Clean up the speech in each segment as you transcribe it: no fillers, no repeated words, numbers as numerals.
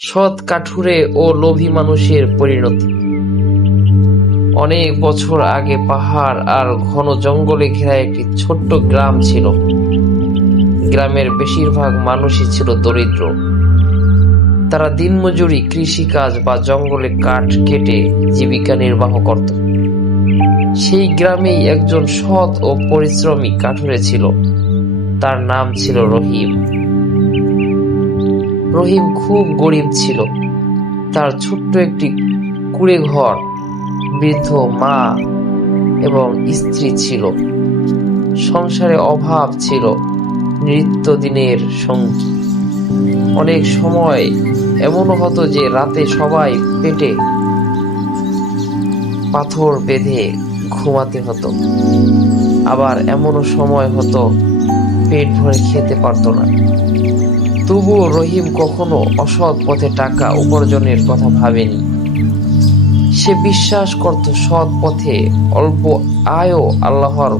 সৎ কাঠুরে ও লোভী মানুষের পরিণতি। অনেক বছর আগে পাহাড় আর ঘন জঙ্গলে ঘেরা একটি ছোট্ট গ্রাম ছিল। গ্রামের বেশিরভাগ মানুষই ছিল দরিদ্র। তারা দিনমজুরি, কৃষিকাজ বা জঙ্গলে কাঠ কেটে জীবিকা নির্বাহ করত। সেই গ্রামেই একজন সৎ ও পরিশ্রমী কাঠুরে ছিল। তার নাম ছিল রহিম। রহিম খুব গরিব ছিল। তার ছোট্ট একটি কুঁড়ে ঘর, বৃদ্ধ মা এবং স্ত্রী ছিল। সংসারে অভাব ছিল নিত্যদিনের সঙ্গী। অনেক সময় এমনও হতো যে রাতে সবাই পেটে পাথর বেঁধে ঘুমাতে হতো। আবার এমনও সময় হতো পেট ভরে খেতে পারতো না। তবুও রহিম কখনো অসৎ পথে টাকা উপার্জনের কথা ভাবেনি। সে বিশ্বাস করত সৎ পথে অল্প আয়ও আল্লাহর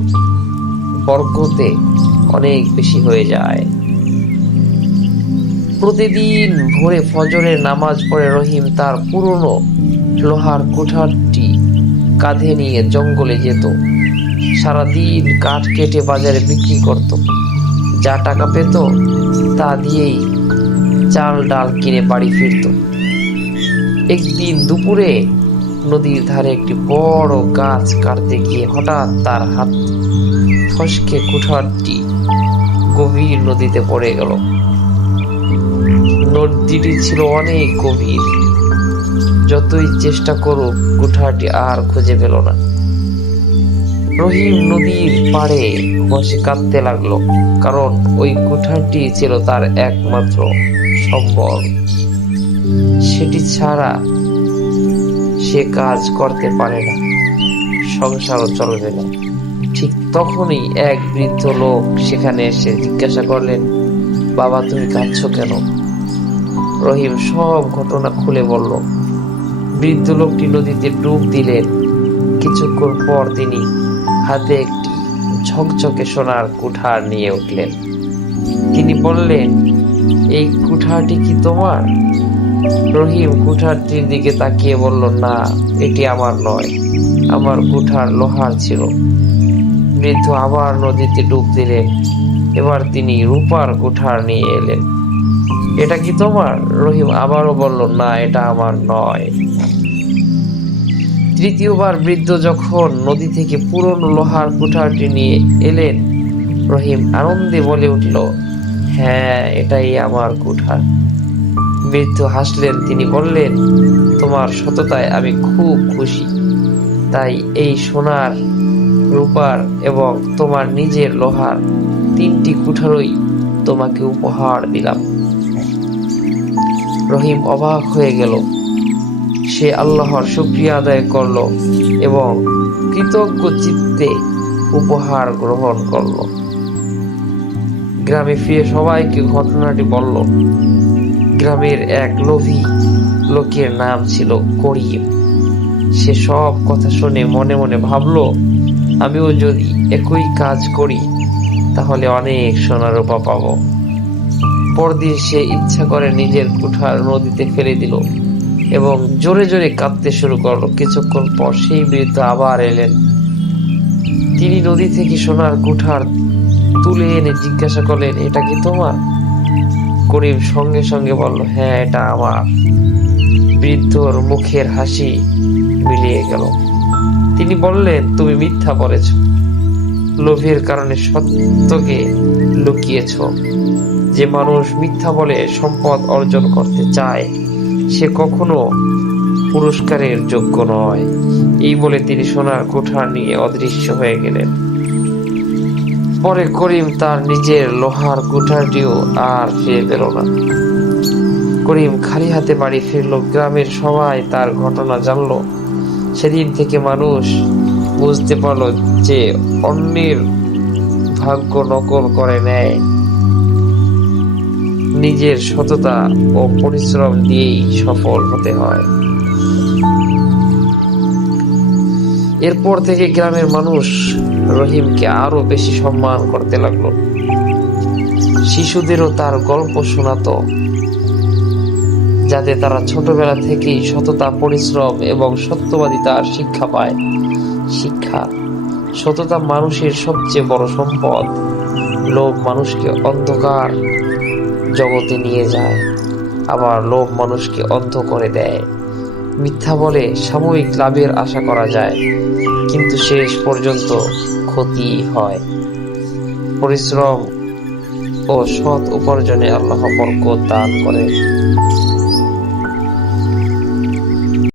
বরকতে অনেক বেশি হয়ে যায়। প্রতিদিন ভোরে ফজরের নামাজ পড়ে রহিম তার পুরনো লোহার কুঠারটি কাঁধে নিয়ে জঙ্গলে যেত। সারাদিন কাঠ কেটে বাজারে বিক্রি করত। যা টাকা পেত তা দিয়েই চাল ডাল কিনে বাড়ি ফিরত। একদিন দুপুরে নদীর ধারে একটি বড় গাছ কাটতে গিয়ে হঠাৎ তার হাত ফসকে কুঠারটি গভীর নদীতে পড়ে গেল। নদীটি ছিল অনেক গভীর। যতই চেষ্টা করুক কুঠারটি আর খুঁজে পেল না। রহিম নদীর পাড়ে বসে কাঁদতে লাগলো, কারণ ওই কুঠারটি ছিল তার একমাত্র সম্বল। সেটি ছাড়া সে কাজ করতে পারে না, সংসারও চলবে না। ঠিক তখনই এক বৃদ্ধ লোক সেখানে এসে জিজ্ঞাসা করলেন, বাবা, তুমি কাঁদছো কেন? রহিম সব ঘটনা খুলে বলল। বৃদ্ধ লোকটি নদীতে ডুব দিলেন। কিছুক্ষণ পর তিনি হাতে একটি ঝকঝকে সোনার কুঠার নিয়ে উঠলেন। তিনি বললেন, এই কুঠারটি কি তোমার? রহিম কুঠারটির দিকে তাকিয়ে বলল, না, এটি আমার নয়, আমার কুঠার লোহার ছিল। বৃদ্ধ আবার নদীতে ডুব দিলেন। এবার তিনি রূপার কুঠার নিয়ে এলেন। এটা কি তোমার? রহিম আবারও বলল, না, এটা আমার নয়। তৃতীয়বার বৃদ্ধ যখন নদী থেকে পুরনো লোহার কুঠারটি নিয়ে এলেন, রহিম আনন্দে বলে উঠল, হ্যাঁ, এটাই আমার কুঠার। বৃদ্ধ হাসলেন। তিনি বললেন, তোমার সততায় আমি খুব খুশি। তাই এই সোনার, রূপার এবং তোমার নিজের লোহার 3টি কুঠারই তোমাকে উপহার দিলাম। রহিম অবাক হয়ে গেল। সে আল্লাহর শুকরিয়া আদায় করল এবং কৃতজ্ঞ চিত্তে উপহার গ্রহণ করল। গ্রামে ফিরে সবাইকে ঘটনাটি বলল। গ্রামের এক লোভী লোকের নাম ছিল করিম। সে সব কথা শুনে মনে মনে ভাবল, আমিও যদি একই কাজ করি তাহলে অনেক সোনা রূপা পাবো। পরদিন সে ইচ্ছা করে নিজের কুঠার নদীতে ফেলে দিল এবং জোরে জোরে কাঁদতে শুরু করলো। কিছুক্ষণ পর সেই বৃদ্ধ আবার এলেন। তিনি নদী থেকে সোনার কুঠার তুলে এনে জিজ্ঞাসা করলেন, এটা কি তোমার? করিম সঙ্গে সঙ্গে বলল, হ্যাঁ, এটা আমার। বৃদ্ধর মুখের হাসি মিলিয়ে গেল। তিনি বললেন, তুমি মিথ্যা বলেছ। লোভের কারণে সত্যকে লুকিয়েছ। যে মানুষ মিথ্যা বলে সম্পদ অর্জন করতে চায় সে কখনো পুরস্কারের যোগ্য নয়। এই বলে তিনি সোনার কুঠার নিয়ে অদৃশ্য হয়ে গেলেন। পরে করিম তার নিজের লোহার কুঠারটিও আর ফিরে পেল না। করিম খালি হাতে বাড়ি ফিরল। গ্রামের সবাই তার ঘটনা জানল। সেদিন থেকে মানুষ বুঝতে পারল যে অন্যের ভাগ্য নকল করে নেয়, নিজের সততা ও পরিশ্রম দিয়েই সফল হতে হয়। এরপর থেকে গ্রামের মানুষ রহিমকে আরো বেশি সম্মান করতে লাগলো। শিশুদেরও তার গল্প শোনাতো। যাতে তারা ছোটবেলা থেকেই সততা, পরিশ্রম এবং সত্যবাদিতার শিক্ষা পায়। শিক্ষা: সততা মানুষের সবচেয়ে বড় সম্পদ। লোভ মানুষকে অন্ধকার জগতে নিয়ে যায়, আবার লোভ মানুষকে অন্ধ করে দেয়। মিথ্যা বলে সাময়িক লাভের আশা করা যায়, কিন্তু শেষ পর্যন্ত ক্ষতি হয়। পরিশ্রম ও সৎ উপার্জনে আল্লাহ বরকত দান করেন।